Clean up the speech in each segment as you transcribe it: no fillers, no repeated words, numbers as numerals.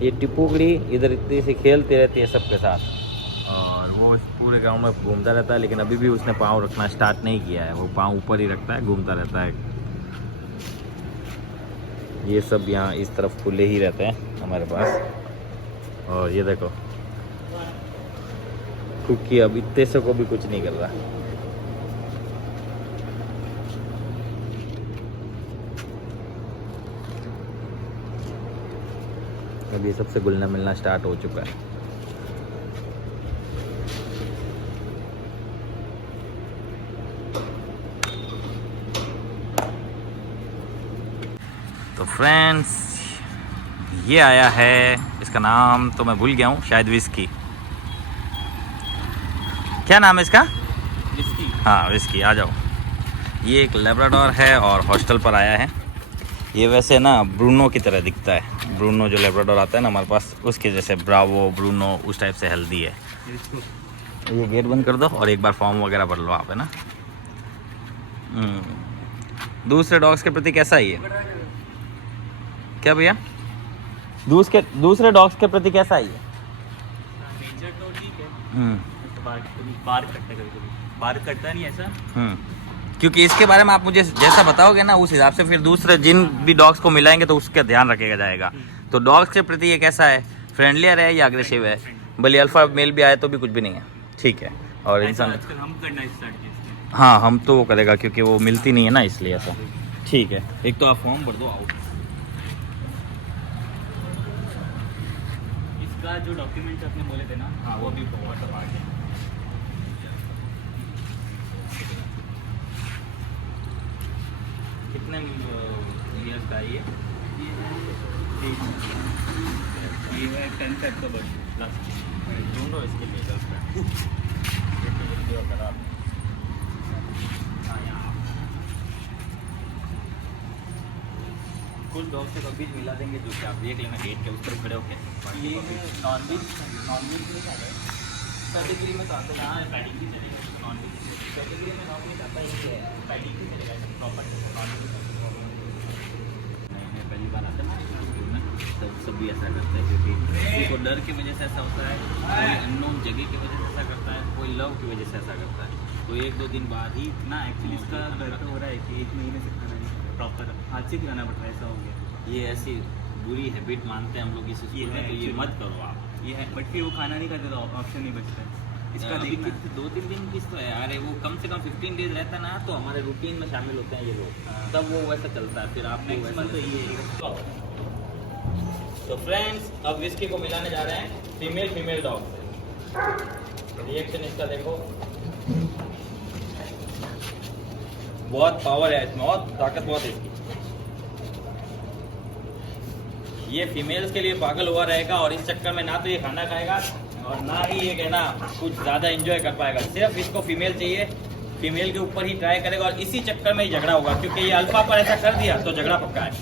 ये टिपुगड़ी इधर इतनी सी खेलती रहती है सबके साथ, और वो पूरे ग्राउंड में घूमता रहता है, लेकिन अभी भी उसने पाँव रखना स्टार्ट नहीं किया है। वो पाँव ऊपर ही रखता है, घूमता रहता है। ये सब यहाँ इस तरफ खुले ही रहते हैं हमारे पास। और ये देखो कुकी अब इतने से को भी कुछ नहीं कर रहा। अब ये सबसे घुलना मिलना स्टार्ट हो चुका है। तो फ्रेंड्स ये आया है, इसका नाम तो मैं भूल गया हूँ, शायद विस्की। क्या नाम है इसका? विस्की। हाँ विस्की। आ जाओ। ये एक लेब्राडोर है और हॉस्टल पर आया है। ये वैसे ना ब्रूनो की तरह दिखता है। ब्रूनो जो लेब्राडोर आता है ना हमारे पास, उसके जैसे ब्रावो ब्रूनो उस टाइप से हेल्दी है। ये गेट बंद कर दो और एक बार फॉर्म वगैरह भर लो आप, है ना। दूसरे डॉग्स के प्रति कैसा है ये? क्या भैया? दूसरे डॉग्स के प्रति कैसा है ये? बार करता नहीं ऐसा। क्योंकि इसके बारे में आप मुझे जैसा बताओगे ना, उस हिसाब से फिर दूसरे जिन भी डॉग्स को मिलाएंगे तो उसका ध्यान रखेगा जाएगा। तो डॉग्स के प्रति ये कैसा है? फ्रेंडलियर है या अग्रेसिव है? भले अल्फा मेल भी आए तो भी कुछ भी नहीं है, ठीक है। और इंसान हम करना स्टार्ट किया। हाँ हम तो वो करेगा क्योंकि वो मिलती नहीं है ना, इसलिए ऐसा। ठीक है, एक तो आप फॉर्म भर दो, आओ। इसका जो डॉक्यूमेंट आपने बोले थे ना, हाँ वो भी बहुत आ गया। कितने ईयर्स का है ये? ये 10 अक्टूबर लास्ट। ढूंढो इसके लिए गर्लफ्रेंड। कुछ डॉग से कभी मिला देंगे जो कि आप देख लेना गेट के उस तरफ खड़े होके। ये नॉनवेज नहीं खाता है। कैटेगरी में तो आता है, यहाँ पैडिंग भी चलेगा। तो नॉनवेज कैटेगरी में नॉनवेज आता ही है, पैडिंग भी चलेगा प्रॉपर नॉनवेज। नहीं पहली बार आता है ना स्कूल में, तब सब भी ऐसा करता है क्योंकि किसी को डर की वजह से ऐसा होता है, कोई अननोन जगह की वजह से ऐसा करता है, कोई लव की वजह से ऐसा करता है। तो 1-2 दिन बाद ही ना एक्चुअली इसका डर तो हो रहा है कि 1 महीने से खाना नहीं प्रॉपर हाथ से खिलाना पड़ रहा है, ऐसा हो गया। ये ऐसी बुरी हैबिट मानते हैं हम लोग इस स्कूल में, तो ये मत करो आप। ये है, बट फिर वो खाना नहीं खाते तो ऑप्शन नहीं बचता है इसका। देखना 2-3 दिन किस तो है यार, वो कम से कम 15 डेज रहता है ना, तो हमारे रूटीन में शामिल होते हैं ये लोग, तब वो वैसा चलता है। फिर आपको वैसा तो ये तो फ्रेंड्स अब विस्की को मिलाने जा रहे हैं फीमेल डॉग से। रिएक्शन इसका देखो, बहुत पावर है इसमें, बहुत ताकत बहुत है इसकी। ये फीमेल्स के लिए पागल हुआ रहेगा और इस चक्कर में ना तो ये खाना खाएगा और ना ही ये कहना कुछ ज़्यादा एंजॉय कर पाएगा। सिर्फ इसको फीमेल चाहिए, फीमेल के ऊपर ही ट्राई करेगा और इसी चक्कर में ही झगड़ा होगा, क्योंकि ये अल्फा पर ऐसा कर दिया तो झगड़ा पक्का है।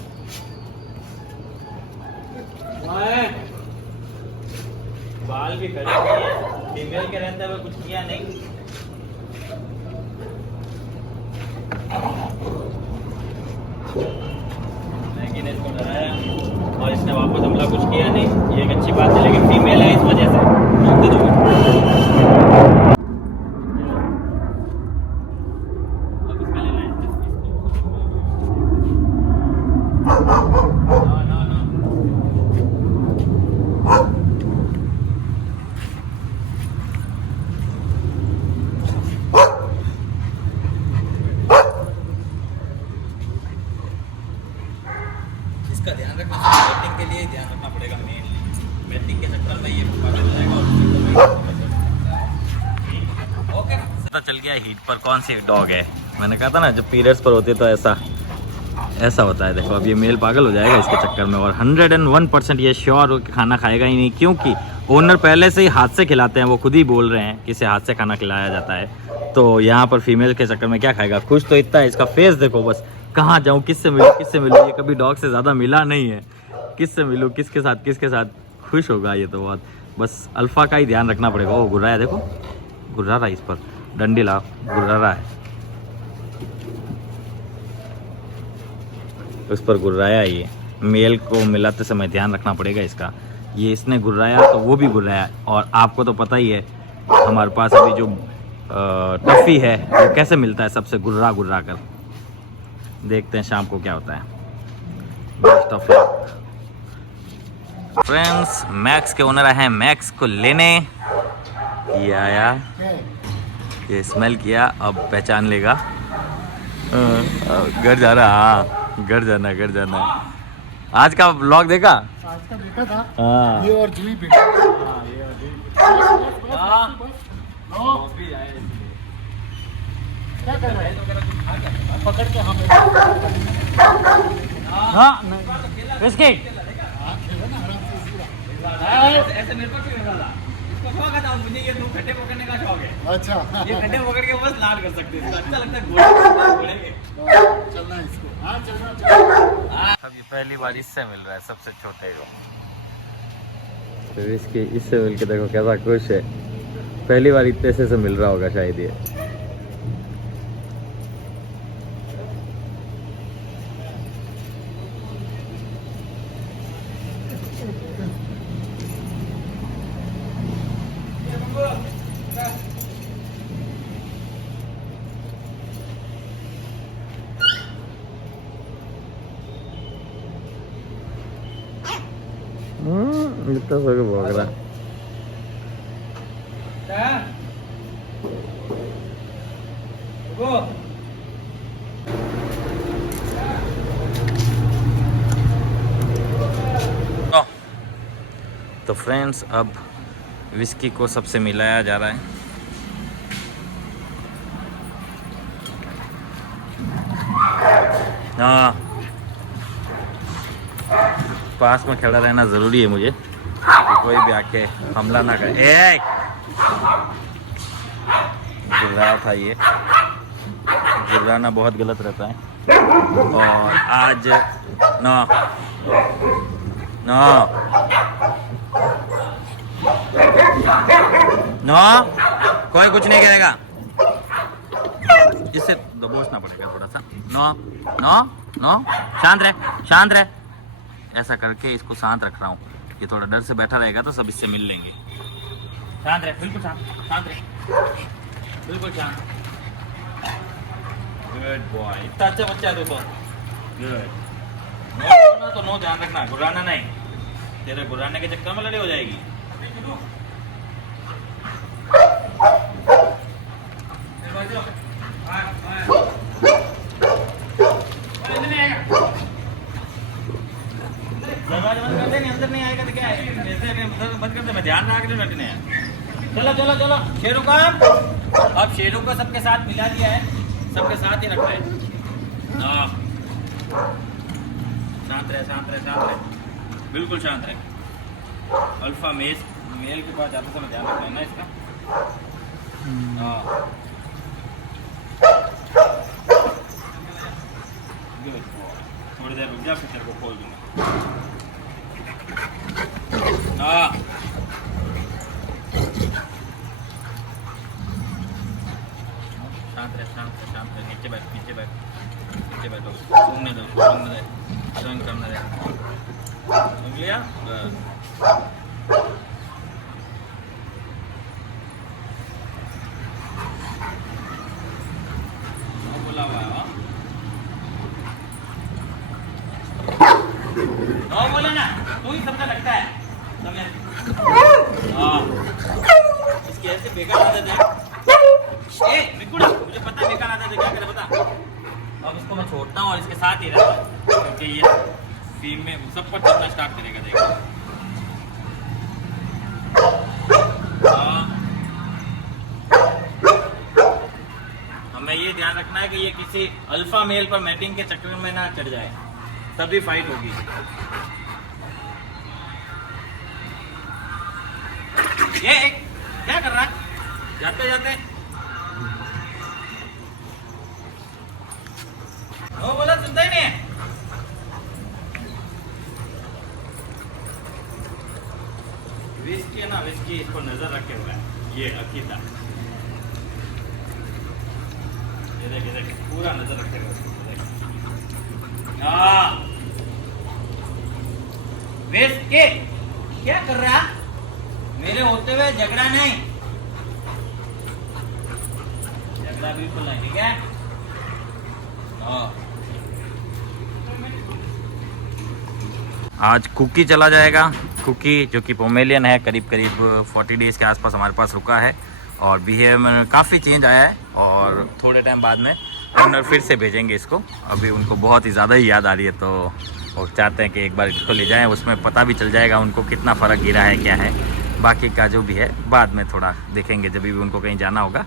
बाल भी खड़े हुए, फीमेल के रहते हुए कुछ किया नहीं। लेकिन इसको डराया और इसने वापस हमला कुछ किया नहीं, ये एक अच्छी बात है। लेकिन फीमेल है इस वजह से अब इसका लेना है। इसका ध्यान रखना, बैटिंग के लिए ध्यान रखना पड़ेगा मेनली। बैटिंग के चक्कर में ये पागल हो जाएगा और ओके। पता चल गया हीट पर कौन सी डॉग है। मैंने कहा था ना जब पीरियड्स पर होती है तो ऐसा होता है। देखो अब ये मेल पागल हो जाएगा इसके चक्कर में, और 101% ये श्योर हो कि खाना खाएगा ही नहीं, क्योंकि ओनर पहले से ही हाथ से खिलाते हैं। वो खुद ही बोल रहे हैं कि इसे हाथ से खाना खिलाया जाता है। तो यहाँ पर फीमेल के चक्कर में क्या खाएगा। खुश तो इतना है, इसका फेस देखो बस, कहाँ जाऊँ, किससे मिलूँ। ये कभी डॉग से ज़्यादा मिला नहीं है, किससे मिलूँ, किसके साथ खुश होगा ये तो बहुत। बस अल्फ़ा का ही ध्यान रखना पड़ेगा। वो गुर्रा है, देखो गुर्रा रहा, इस पर डंडी ला, गुर्रा रहा है, उस पर गुर्राया। ये मेल को मिलाते समय ध्यान रखना पड़ेगा इसका। ये इसने गुर्राया तो वो भी गुर्राया। और आपको तो पता ही है हमारे पास अभी जो टफ़ी है वो कैसे मिलता है, सबसे गुर्रा गुर्रा कर। देखते हैं शाम को क्या होता है। Best of luck friends. Max के ओनर हैं मैक्स को लेने। ये आया, ये स्मेल किया, अब पहचान लेगा। घर जा रहा, हाँ घर जाना घर जाना। आज का व्लॉग देखा? आज का देखा था। हाँ ये और जूही बेटा। क्या कर रहे हैं? पकड़ के हम हाँ बिस्किट। ऐसे मेरे को क्यों निकाला? इसको शौक था मुझे, ये 2 खड्डे पकड़ने का शौक है। अच्छा ये खड्डे पकड़ के बस लाल कर सकते हैं। इसको अच्छा लगता है घोड़े के। चलना है इसको। हाँ चलना। अब ये पहली बार इससे मिल रहा है, सबसे छोटे को। तो इससे मिल के देखो कैसा खुश है। पहली बार इतने से मिल रहा होगा शायद ये। इतना सो के भोग रहा। तो फ्रेंड्स अब विस्की को सबसे मिलाया जा रहा है। हाँ पास में खड़ा रहना ज़रूरी है मुझे कि कोई भी आके हमला ना करे। ए गुर्रा था ये, गुर्राना बहुत गलत रहता है। और आज नो नो नो कोई कुछ नहीं करेगा। इससे दबोचना पड़ेगा थोड़ा सा। नो नो नो शांत रहे शांत रहे। ऐसा करके इसको शांत रख रहा हूँ। ये थोड़ा डर से बैठा रहेगा तो सब इससे मिल लेंगे। शांत रहे, बिल्कुल शांत, शांत रहे, बिल्कुल शांत। गुड बॉय, इतना अच्छा बच्चा है देखो। गुड। नो तो नो, ध्यान रखना, गुर्राना नहीं। तेरे गुर्राने के चक्कर में लड़ाई हो जाएगी। दरवाजा बंद कर दे, नहीं अंदर नहीं आएगा तो क्या है? ऐसे बंद कर दे, मैं ध्यान रखा के बैठने हैं। चलो चलो चलो शेरू का, अब शेरू को सबके साथ मिला दिया है, सबके साथ ही रखना है। हाँ शांत रहे शांत रहे शांत रहे, बिल्कुल शांत रहे। अल्फा मेल के पास जाते समय ध्यान रखना है ना इसका। हाँ थोड़ी देर रुक जा, फिर तेरे को खोल दूंगा। हाँ शांत रहे शांत रहे शांत रहे। नीचे बैठ नीचे बैठ नीचे बैठो, सूंघने दो सूंघने दे, सूंघ करने दे। सूंघ लिया? बोला हुआ नो बोला ना, तू ही सबका लगता है समय। इसकी ऐसे बेकार आदत है। मुझे पता है बेकार आदत है, क्या करे बता। अब इसको मैं छोड़ता हूँ और इसके साथ ही रहता हूँ, क्योंकि ये फीम में सब पर चलना स्टार्ट करेगा। देखो हमें ये ध्यान रखना है कि ये किसी अल्फा मेल पर मैटिंग के चक्कर में ना चढ़ जाए, तभी फाइट होगी। ये क्या कर रहा है जाते जाते? वो बोला सुनता ही नहीं है। विस्की है ना, विस्की इसको नजर रखे हुआ है ये अकीदा। ये देख पूरा नजर रखे हुए। हाँ विस्की क्या कर रहा? मेरे होते हुए झगड़ा नहीं, झगड़ा बिल्कुल नहीं, ठीक है? हाँ। आज कुकी चला जाएगा। कुकी जो कि पोमेलियन है, करीब करीब 40 डेज़ के आसपास हमारे पास रुका है और बिहेव में काफ़ी चेंज आया है और थोड़े टाइम बाद में ओनर फिर से भेजेंगे इसको। अभी उनको बहुत ही ज़्यादा ही याद आ रही है तो वो चाहते हैं कि एक बार इसको ले जाएं, उसमें पता भी चल जाएगा उनको कितना फ़र्क गिरा है क्या है। बाकी का जो भी है बाद में थोड़ा देखेंगे, जब भी उनको कहीं जाना होगा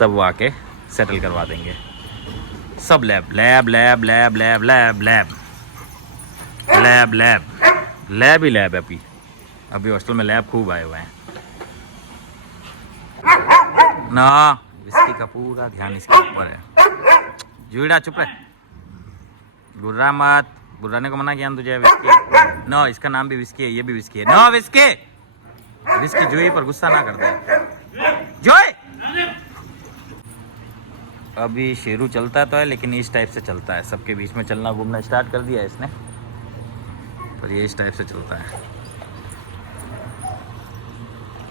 तब वो आके सेटल करवा देंगे। सब lab lab lab lab lab lab lab lab lab lab ही लैब है। अभी हॉस्टल में लैब खूब आए हुए हैं ना। विस्की का पूरा ध्यान इसके ऊपर है। जुड़ा चुप रहे, गुर्रा मत। गुर्राने को मना किया ना तुझे। विस्की नो, इसका नाम भी विस्की है, ये भी विस्की है। नो विस्की, विस्की जोई पर गुस्सा ना कर दे। जोई अभी शेरू चलता तो है लेकिन इस टाइप से चलता है, सबके बीच में चलना घूमना स्टार्ट कर दिया है इसने, पर ये इस टाइप से चलता है।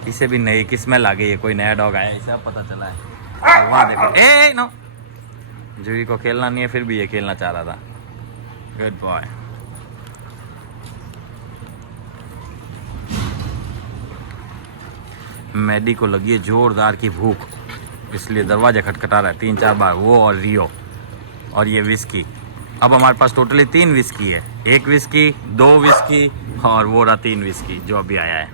इसे भी नई की स्मेल आ गई है, कोई नया डॉग आया इसे अब पता चला है। और वहाँ देखो, ए नो, जूही को खेलना नहीं है फिर भी ये खेलना चाह रहा था। Good boy. मैडी को लगी है जोरदार की भूख, इसलिए दरवाजा खटखटा रहा है 3-4 बार, वो और रियो और ये विस्की। अब हमारे पास टोटली 3 विस्की है, 1 विस्की, 2 विस्की और वो रहा 3 विस्की जो अभी आया है।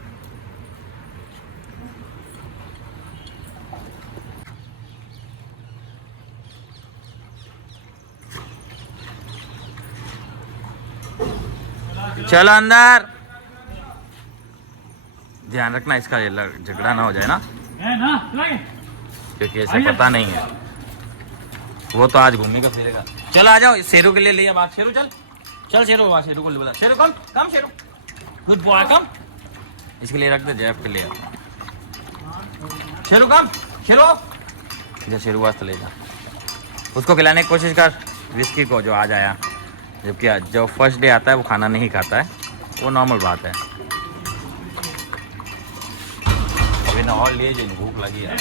चलो अंदर, ध्यान रखना इसका झगड़ा ना हो जाए ना, क्योंकि ऐसे पता नहीं है। वो तो आज घूमेगा फिरेगा। चलो आ जाओ, शेरू के लिए लिया बात। शेरू चल चल, शेरू वहाँ शेरू को बोला, शेरू कम कम, शेरू गुड बॉय कम। इसके लिए रख दे, जैब के लिए। शेरू कम, शेरू जा, शेरू वास्ते ले जा। उसको खिलाने की कोशिश कर विस्की को जो आज आया, जबकि जो फर्स्ट डे आता है वो खाना नहीं खाता है, वो नॉर्मल बात है। अभी ना और लिए, भूख लगी है।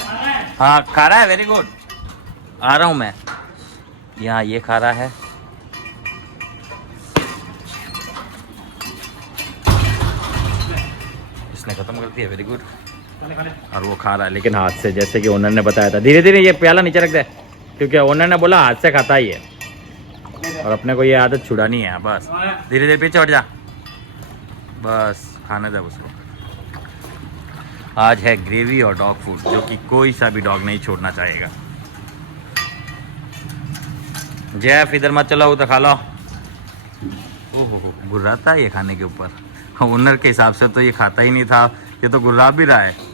हाँ खा रहा है, वेरी गुड। आ रहा हूँ मैं, यहाँ ये खा रहा है। इसने खत्म कर दिया, वेरी गुड। और वो खा रहा है लेकिन हाथ से, जैसे कि ओनर ने बताया था। धीरे धीरे ये प्याला नीचे रख दे, क्योंकि ओनर ने बोला हाथ से खाता ही है और अपने को ये आदत छुड़ानी है। बस धीरे धीरे पीछे हट जा, बस खाने दे उसको। आज है ग्रेवी और डॉग फूड, जो कि कोई सा भी डॉग नहीं छोड़ना चाहेगा। जैफ इधर मत चलो, उधर खा लो। ओहो, गुर्राता है ये खाने के ऊपर। ओनर के हिसाब से तो ये खाता ही नहीं था, ये तो गुर्रा भी रहा है।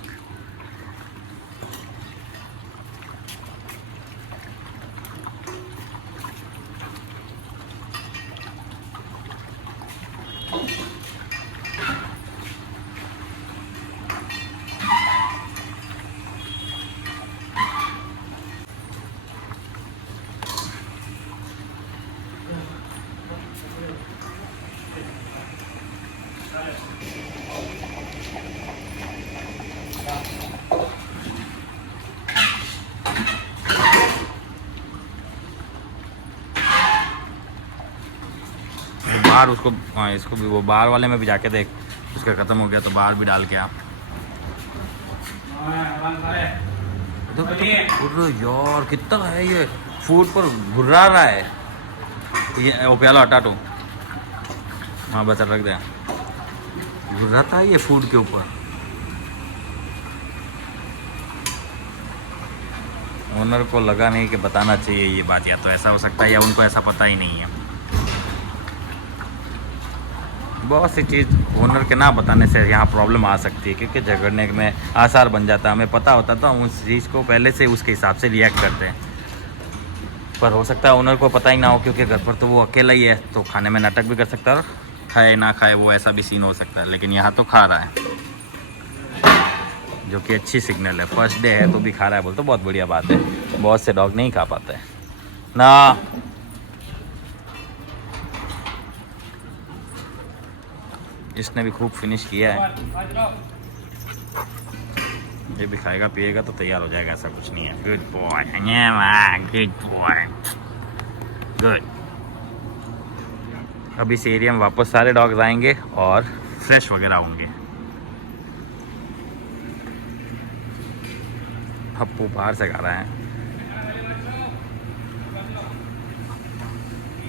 बाहर उसको, इसको भी वो बाहर वाले में भी जाके देख, उसका ख़त्म हो गया तो बाहर भी डाल के आ। तो यार कितना है ये, फूड पर घुर्रा रहा है ये। वो प्याला हटा तो, हाँ बचा रख दे। घुर्राता है ये फूड के ऊपर। ओनर को लगा नहीं कि बताना चाहिए ये बात, या तो ऐसा हो सकता है या उनको ऐसा पता ही नहीं है। बहुत सी चीज़ ओनर के ना बताने से यहाँ प्रॉब्लम आ सकती है, क्योंकि झगड़ने में आसार बन जाता है। हमें पता होता तो हम उस चीज़ को पहले से उसके हिसाब से रिएक्ट करते हैं, पर हो सकता है ओनर को पता ही ना हो, क्योंकि घर पर तो वो अकेला ही है, तो खाने में नाटक भी कर सकता है, और खाए ना खाए वो ऐसा भी सीन हो सकता है। लेकिन यहाँ तो खा रहा है, जो कि अच्छी सिग्नल है। फर्स्ट डे है तो भी खा रहा है, बोल तो बहुत बढ़िया बात है। बहुत से डॉग नहीं खा पाते हैं ना। इसने भी खूब फिनिश किया है। ये भी खाएगा पिएगा तो तैयार हो जाएगा, ऐसा कुछ नहीं है। Good boy, good boy, good. अब इस एरिया में वापस सारे डॉग्स आएंगे और फ्रेश वगैरह होंगे। पप्पू बाहर से खा रहा है।